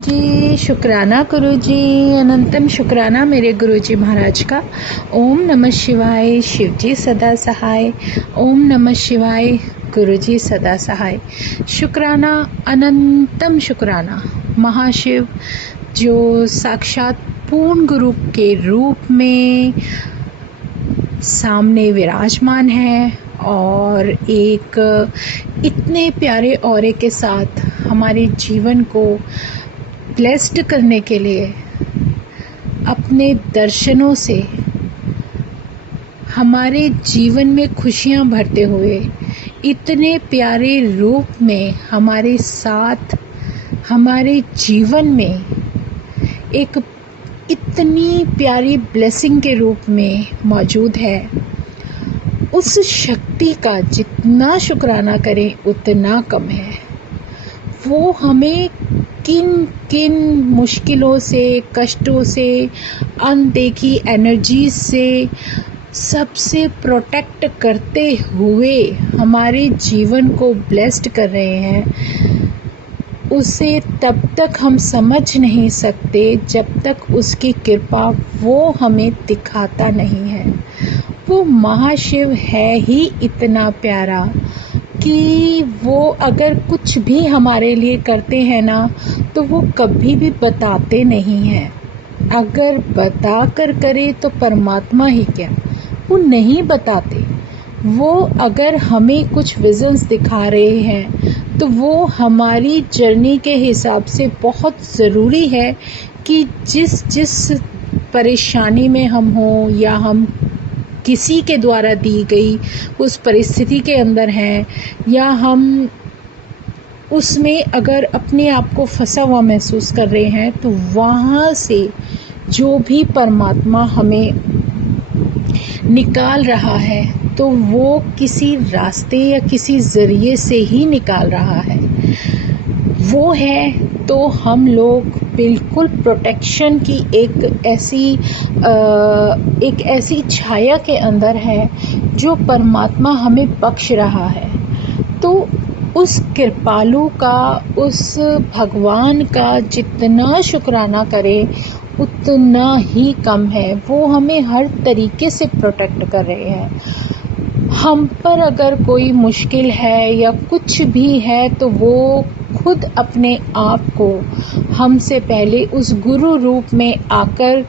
जी शुक्राना गुरु जी, अनंतम शुक्राना मेरे गुरु जी महाराज का। ओम नमः शिवाय, शिव जी सदा सहाय। ओम नमः शिवाय, गुरु जी सदा सहाय। शुक्राना, अनंतम शुक्राना महाशिव जो साक्षात पूर्ण गुरु के रूप में सामने विराजमान है और एक इतने प्यारे ऑरे के साथ हमारे जीवन को ब्लेस्ड करने के लिए अपने दर्शनों से हमारे जीवन में खुशियां भरते हुए इतने प्यारे रूप में हमारे साथ हमारे जीवन में एक इतनी प्यारी ब्लेसिंग के रूप में मौजूद है। उस शक्ति का जितना शुक्राना करें उतना कम है। वो हमें किन किन मुश्किलों से, कष्टों से, अनदेखी एनर्जीज से सबसे प्रोटेक्ट करते हुए हमारे जीवन को ब्लेस्ड कर रहे हैं, उसे तब तक हम समझ नहीं सकते जब तक उसकी कृपा वो हमें दिखाता नहीं है। वो महाशिव है ही इतना प्यारा कि वो अगर कुछ भी हमारे लिए करते हैं ना तो वो कभी भी बताते नहीं हैं। अगर बता कर करे तो परमात्मा ही क्या, वो नहीं बताते। वो अगर हमें कुछ विजन्स दिखा रहे हैं तो वो हमारी जर्नी के हिसाब से बहुत ज़रूरी है कि जिस जिस परेशानी में हम हों या हम किसी के द्वारा दी गई उस परिस्थिति के अंदर हैं या हम उसमें अगर अपने आप को फंसा हुआ महसूस कर रहे हैं तो वहाँ से जो भी परमात्मा हमें निकाल रहा है तो वो किसी रास्ते या किसी ज़रिए से ही निकाल रहा है। वो है तो हम लोग बिल्कुल प्रोटेक्शन की एक ऐसी छाया के अंदर है जो परमात्मा हमें बख्श रहा है। तो उस कृपालु का, उस भगवान का जितना शुक्राना करें उतना ही कम है। वो हमें हर तरीके से प्रोटेक्ट कर रहे हैं। हम पर अगर कोई मुश्किल है या कुछ भी है तो वो खुद अपने आप को हमसे पहले उस गुरु रूप में आकर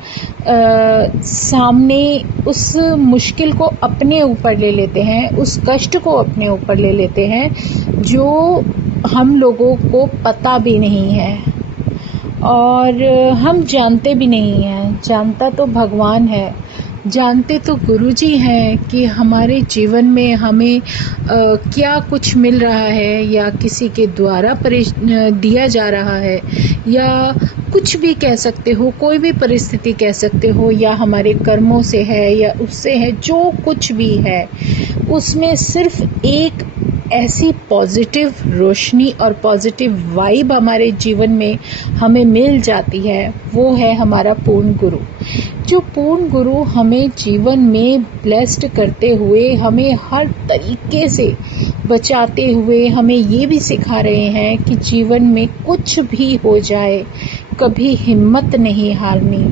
सामने उस मुश्किल को अपने ऊपर ले लेते हैं, उस कष्ट को अपने ऊपर ले लेते हैं जो हम लोगों को पता भी नहीं है और हम जानते भी नहीं हैं। जानता तो भगवान है, जानते तो गुरु जी हैं कि हमारे जीवन में हमें क्या कुछ मिल रहा है या किसी के द्वारा दिया जा रहा है या कुछ भी कह सकते हो, कोई भी परिस्थिति कह सकते हो या हमारे कर्मों से है या उससे है, जो कुछ भी है उसमें सिर्फ एक ऐसी पॉजिटिव रोशनी और पॉजिटिव वाइब हमारे जीवन में हमें मिल जाती है। वो है हमारा पूर्ण गुरु। जो पूर्ण गुरु हमें जीवन में ब्लेस्ड करते हुए, हमें हर तरीके से बचाते हुए हमें ये भी सिखा रहे हैं कि जीवन में कुछ भी हो जाए कभी हिम्मत नहीं हारनी।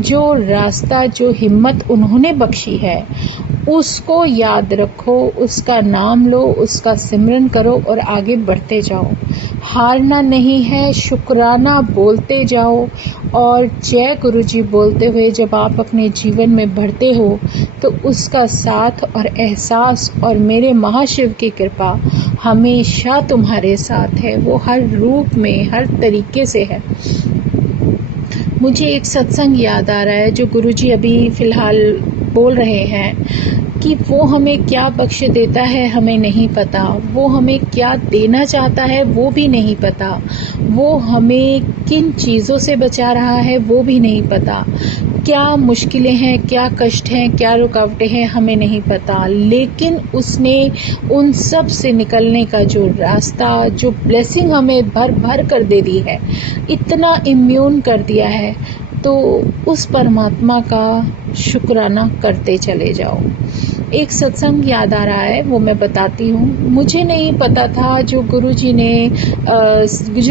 जो रास्ता, जो हिम्मत उन्होंने बख्शी है उसको याद रखो, उसका नाम लो, उसका सिमरन करो और आगे बढ़ते जाओ। हारना नहीं है, शुक्राना बोलते जाओ और जय गुरु जी बोलते हुए जब आप अपने जीवन में बढ़ते हो तो उसका साथ और एहसास और मेरे महाशिव की कृपा हमेशा तुम्हारे साथ है। वो हर रूप में, हर तरीके से है। मुझे एक सत्संग याद आ रहा है जो गुरुजी अभी फ़िलहाल बोल रहे हैं कि वो हमें क्या बख्श देता है हमें नहीं पता, वो हमें क्या देना चाहता है वो भी नहीं पता, वो हमें किन चीज़ों से बचा रहा है वो भी नहीं पता, क्या मुश्किलें हैं, क्या कष्ट हैं, क्या रुकावटें हैं हमें नहीं पता, लेकिन उसने उन सब से निकलने का जो रास्ता, जो ब्लेसिंग हमें भर भर कर दे दी है, इतना इम्यून कर दिया है, तो उस परमात्मा का शुक्राना करते चले जाओ। एक सत्संग याद आ रहा है, वो मैं बताती हूँ। मुझे नहीं पता था जो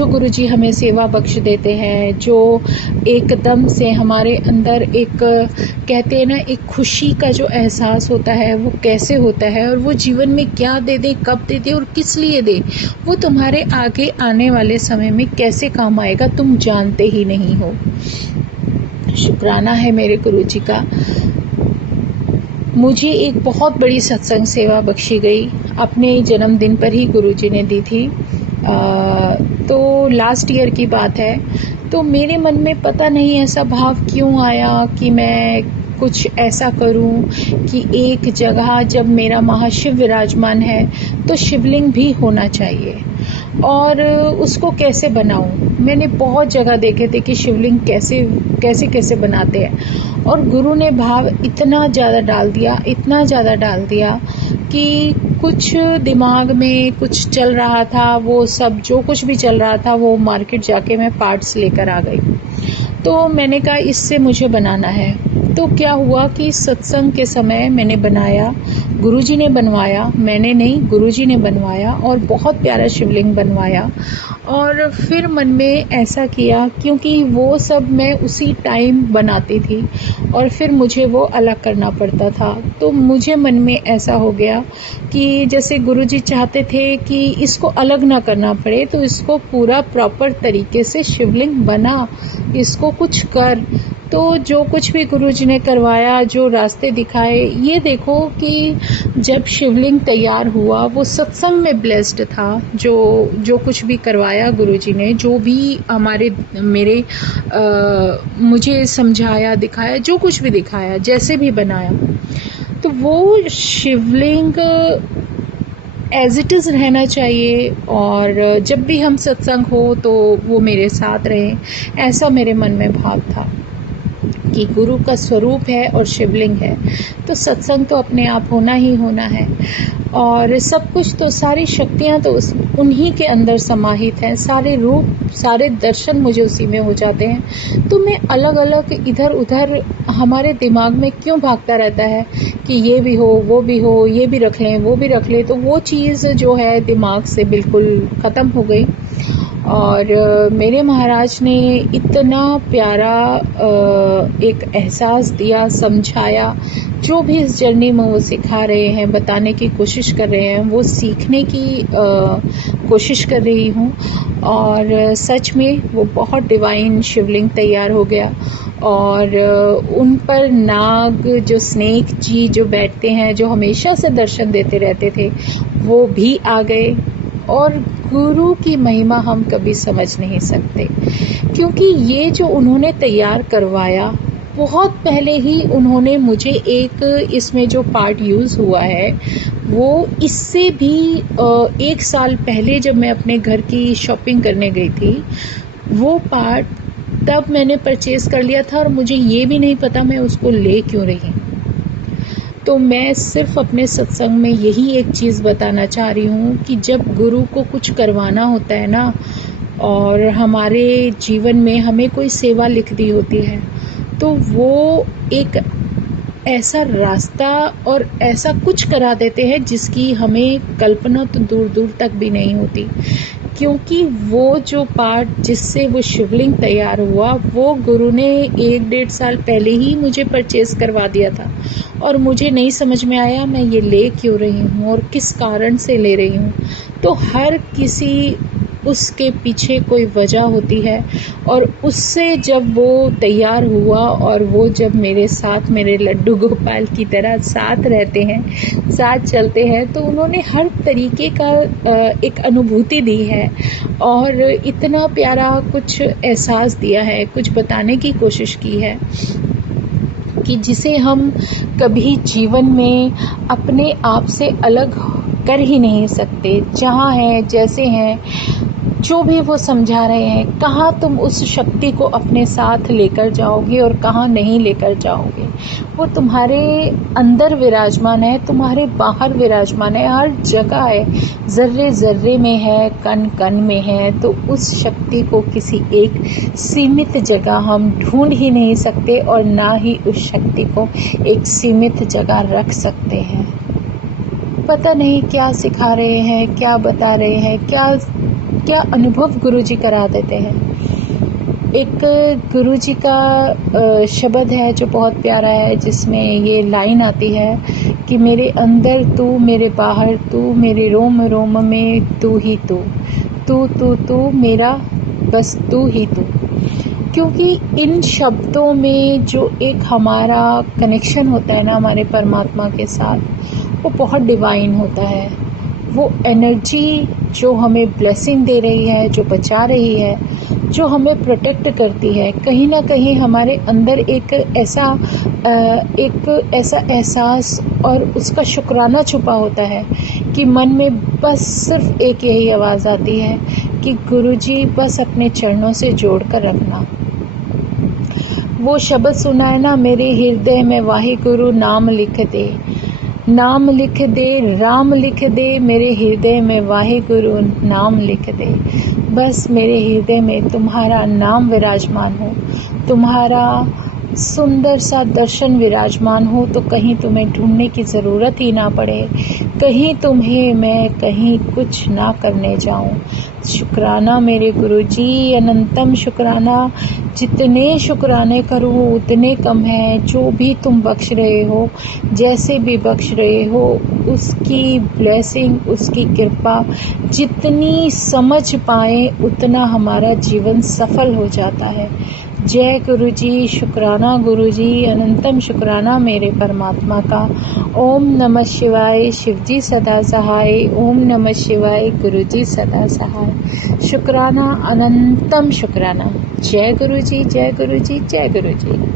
गुरुजी हमें सेवा बख्श देते हैं, जो एकदम से हमारे अंदर एक कहते हैं ना, एक खुशी का जो एहसास होता है वो कैसे होता है, और वो जीवन में क्या दे दे, कब दे दे और किस लिए दे, वो तुम्हारे आगे आने वाले समय में कैसे काम आएगा तुम जानते ही नहीं हो। शुक्राना है मेरे गुरुजी का, मुझे एक बहुत बड़ी सत्संग सेवा बख्शी गई, अपने जन्मदिन पर ही गुरुजी ने दी थी। तो लास्ट ईयर की बात है। तो मेरे मन में पता नहीं ऐसा भाव क्यों आया कि मैं कुछ ऐसा करूं कि एक जगह जब मेरा महाशिव विराजमान है तो शिवलिंग भी होना चाहिए, और उसको कैसे बनाऊं। मैंने बहुत जगह देखे थे कि शिवलिंग कैसे बनाते हैं, और गुरु ने भाव इतना ज़्यादा डाल दिया कि कुछ दिमाग में कुछ चल रहा था, वो सब जो कुछ भी चल रहा था वो मार्केट जाके मैं पार्ट्स लेकर आ गई। तो मैंने कहा इससे मुझे बनाना है। तो क्या हुआ कि सत्संग के समय मैंने बनाया, गुरुजी ने बनवाया, मैंने नहीं, गुरुजी ने बनवाया, और बहुत प्यारा शिवलिंग बनवाया। और फिर मन में ऐसा किया, क्योंकि वो सब मैं उसी टाइम बनाती थी और फिर मुझे वो अलग करना पड़ता था। तो मुझे मन में ऐसा हो गया कि जैसे गुरुजी चाहते थे कि इसको अलग ना करना पड़े, तो इसको पूरा प्रॉपर तरीके से शिवलिंग बना, इसको कुछ कर। तो जो कुछ भी गुरुजी ने करवाया, जो रास्ते दिखाए, ये देखो कि जब शिवलिंग तैयार हुआ, वो सत्संग में ब्लेस्ड था। जो कुछ भी करवाया गुरुजी ने, जो भी मुझे समझाया, दिखाया, जो कुछ भी दिखाया, जैसे भी बनाया, तो वो शिवलिंग एज इट इज़ रहना चाहिए, और जब भी हम सत्संग हो तो वो मेरे साथ रहे। ऐसा मेरे मन में भाव था कि गुरु का स्वरूप है और शिवलिंग है, तो सत्संग तो अपने आप होना ही होना है, और सब कुछ तो, सारी शक्तियाँ तो उन्हीं के अंदर समाहित हैं, सारे रूप, सारे दर्शन मुझे उसी में हो जाते हैं। तो मैं अलग अलग इधर उधर हमारे दिमाग में क्यों भागता रहता है कि ये भी हो, वो भी हो, ये भी रख लें, वो भी रख लें, तो वो चीज़ जो है दिमाग से बिल्कुल ख़त्म हो गई। और मेरे महाराज ने इतना प्यारा एक एहसास दिया, समझाया, जो भी इस जर्नी में वो सिखा रहे हैं, बताने की कोशिश कर रहे हैं, वो सीखने की कोशिश कर रही हूँ। और सच में वो बहुत डिवाइन शिवलिंग तैयार हो गया, और उन पर नाग, जो स्नेक जी जो बैठते हैं, जो हमेशा से दर्शन देते रहते थे, वो भी आ गए। और गुरु की महिमा हम कभी समझ नहीं सकते, क्योंकि ये जो उन्होंने तैयार करवाया, बहुत पहले ही उन्होंने मुझे इसमें जो पार्ट यूज़ हुआ है, वो इससे भी 1 साल पहले जब मैं अपने घर की शॉपिंग करने गई थी, वो पार्ट तब मैंने परचेज़ कर लिया था, और मुझे ये भी नहीं पता मैं उसको ले क्यों रही। तो मैं सिर्फ अपने सत्संग में यही एक चीज़ बताना चाह रही हूँ कि जब गुरु को कुछ करवाना होता है ना, और हमारे जीवन में हमें कोई सेवा लिख दी होती है, तो वो एक ऐसा रास्ता और ऐसा कुछ करा देते हैं जिसकी हमें कल्पना तो दूर दूर तक भी नहीं होती। क्योंकि वो जो पार्ट जिससे वो शिवलिंग तैयार हुआ, वो गुरु ने 1-1.5 साल पहले ही मुझे परचेज़ करवा दिया था, और मुझे नहीं समझ में आया मैं ये ले क्यों रही हूँ और किस कारण से ले रही हूँ। तो हर किसी उसके पीछे कोई वजह होती है, और उससे जब वो तैयार हुआ, और वो जब मेरे साथ, मेरे लड्डू गोपाल की तरह साथ रहते हैं, साथ चलते हैं, तो उन्होंने हर तरीके का एक अनुभूति दी है, और इतना प्यारा कुछ एहसास दिया है, कुछ बताने की कोशिश की है कि जिसे हम कभी जीवन में अपने आप से अलग कर ही नहीं सकते। जहाँ हैं, जैसे हैं, जो भी वो समझा रहे हैं, कहाँ तुम उस शक्ति को अपने साथ लेकर जाओगे और कहाँ नहीं लेकर जाओगे, वो तुम्हारे अंदर विराजमान है, तुम्हारे बाहर विराजमान है, हर जगह है, ज़र्रे ज़र्रे में है, कण कण में है। तो उस शक्ति को किसी एक सीमित जगह हम ढूंढ ही नहीं सकते और ना ही उस शक्ति को एक सीमित जगह रख सकते हैं। पता नहीं क्या सिखा रहे हैं, क्या बता रहे हैं, क्या अनुभव गुरुजी करा देते हैं। एक गुरुजी का शब्द है जो बहुत प्यारा है, जिसमें ये लाइन आती है कि मेरे अंदर तू, मेरे बाहर तू, मेरे रोम रोम में तू ही तू, तू तू तू मेरा बस तू ही तू। क्योंकि इन शब्दों में जो एक हमारा कनेक्शन होता है ना हमारे परमात्मा के साथ, वो बहुत डिवाइन होता है। वो एनर्जी जो हमें ब्लेसिंग दे रही है, जो बचा रही है, जो हमें प्रोटेक्ट करती है, कहीं ना कहीं हमारे अंदर एक ऐसा एहसास और उसका शुक्राना छुपा होता है कि मन में बस सिर्फ एक यही आवाज़ आती है कि गुरुजी बस अपने चरणों से जोड़ कर रखना। वो शब्द सुना है ना, मेरे हृदय में वाहे गुरु नाम लिख दे, नाम लिख दे, राम लिख दे, मेरे हृदय में वाहे गुरु नाम लिख दे। बस मेरे हृदय में तुम्हारा नाम विराजमान हो, तुम्हारा सुंदर सा दर्शन विराजमान हो, तो कहीं तुम्हें ढूंढने की ज़रूरत ही ना पड़े, कहीं तुम्हें मैं कहीं कुछ ना करने जाऊं। शुक्राना मेरे गुरुजी, अनंतम शुक्राना। जितने शुक्राने करूँ उतने कम है। जो भी तुम बख्श रहे हो, जैसे भी बख्श रहे हो, उसकी ब्लेसिंग, उसकी कृपा जितनी समझ पाए उतना हमारा जीवन सफल हो जाता है। जय गुरुजी, शुक्राना गुरुजी, अनंतम शुक्राना मेरे परमात्मा का। ओम नमः शिवाय, शिवजी सदा सहाय। ओम नमः शिवाय, गुरुजी सदा सहाय। शुक्राना, अनंतम शुक्राना। जय गुरुजी, जय गुरुजी, जय गुरुजी।